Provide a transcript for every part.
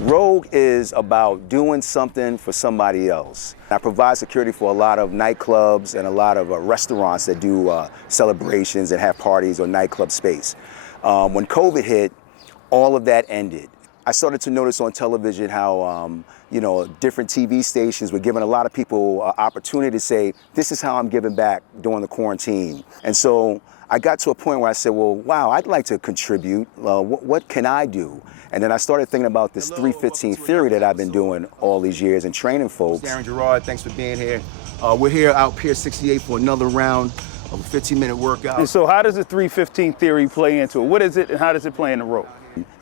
Rogue is about doing something for somebody else. I provide security for a lot of nightclubs and a lot of restaurants that do celebrations and have parties or nightclub space. When COVID hit, all of that ended. I started to notice on television how different TV stations were giving a lot of people opportunity to say, this is how I'm giving back during the quarantine. And so I got to a point where I said, well, wow, I'd like to contribute. What can I do? And then I started thinking about this 315 theory that I've been doing all these years and training folks. Darren Gerard, thanks for being here. We're here out Pier 68 for another round of a 15-minute workout. And so how does the 315 theory play into it? What is it and how does it play in the Rogue?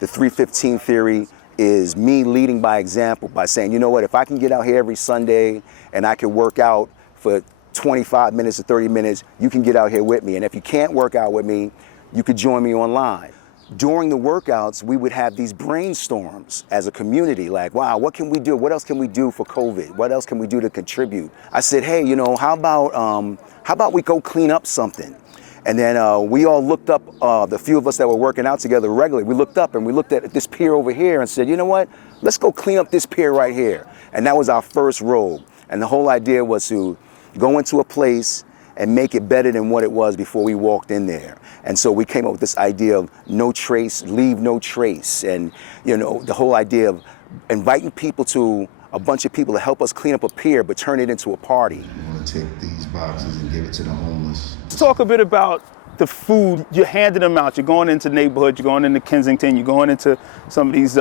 The 315 theory is me leading by example, by saying, you know what, if I can get out here every Sunday and I can work out for 25 minutes to 30 minutes, you can get out here with me. And if you can't work out with me, you could join me online. During the workouts, we would have these brainstorms as a community, like, wow, what can we do? What else can we do for COVID? What else can we do to contribute? I said, hey, how about we go clean up something? And then we all looked up, the few of us that were working out together regularly, we looked up and we looked at this pier over here and said, you know what, let's go clean up this pier right here. And that was our first Rogue. And the whole idea was to go into a place and make it better than what it was before we walked in there. And so we came up with this idea of no trace, leave no trace. And the whole idea of inviting people to, a bunch of people to help us clean up a pier, but turn it into a party. We want to take these boxes and give it to the homeless. Talk a bit about the food. You're handing them out. You're going into neighborhoods. You're going into Kensington. You're going into some of these,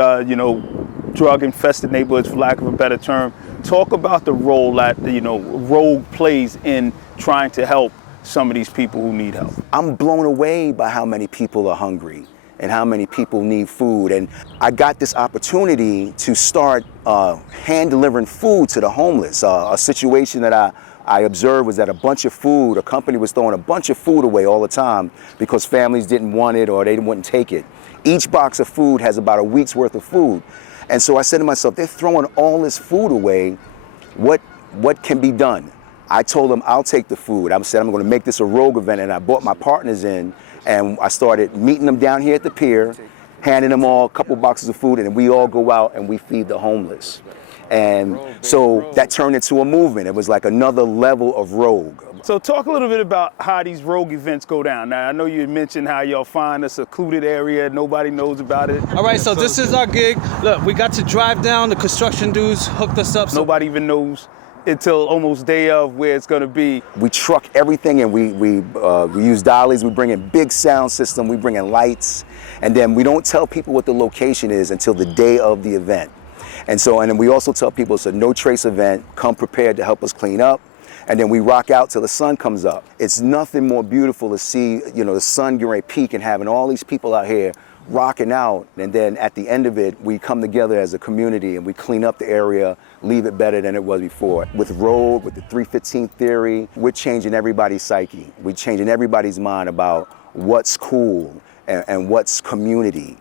drug-infested neighborhoods, for lack of a better term. Talk about the role that, Rogue plays in trying to help some of these people who need help. I'm blown away by how many people are hungry and how many people need food. And I got this opportunity to start hand delivering food to the homeless. A situation that I observed was that a company was throwing a bunch of food away all the time because families didn't want it or they wouldn't take it. Each box of food has about a week's worth of food. And so I said to myself, they're throwing all this food away. What can be done? I told them I'll take the food. I said I'm going to make this a Rogue event, and I brought my partners in, and I started meeting them down here at the pier, handing them all a couple boxes of food, and we all go out and we feed the homeless. And so that turned into a movement. It was like another level of Rogue. So talk a little bit about how these Rogue events go down. Now, I know you mentioned how y'all find a secluded area, nobody knows about it. All right, so this is our gig. Look, we got to drive down, the construction dudes hooked us up. Nobody even knows until almost day of where it's gonna be. We truck everything and we use dollies, we bring in big sound system, we bring in lights, and then we don't tell people what the location is until the day of the event. And then we also tell people it's a no trace event, come prepared to help us clean up, and then we rock out till the sun comes up. It's nothing more beautiful to see, the sun getting ready to peak and having all these people out here rocking out, and then at the end of it, we come together as a community and we clean up the area, leave it better than it was before. With Rogue, with the 315 theory, we're changing everybody's psyche. We're changing everybody's mind about what's cool and what's community.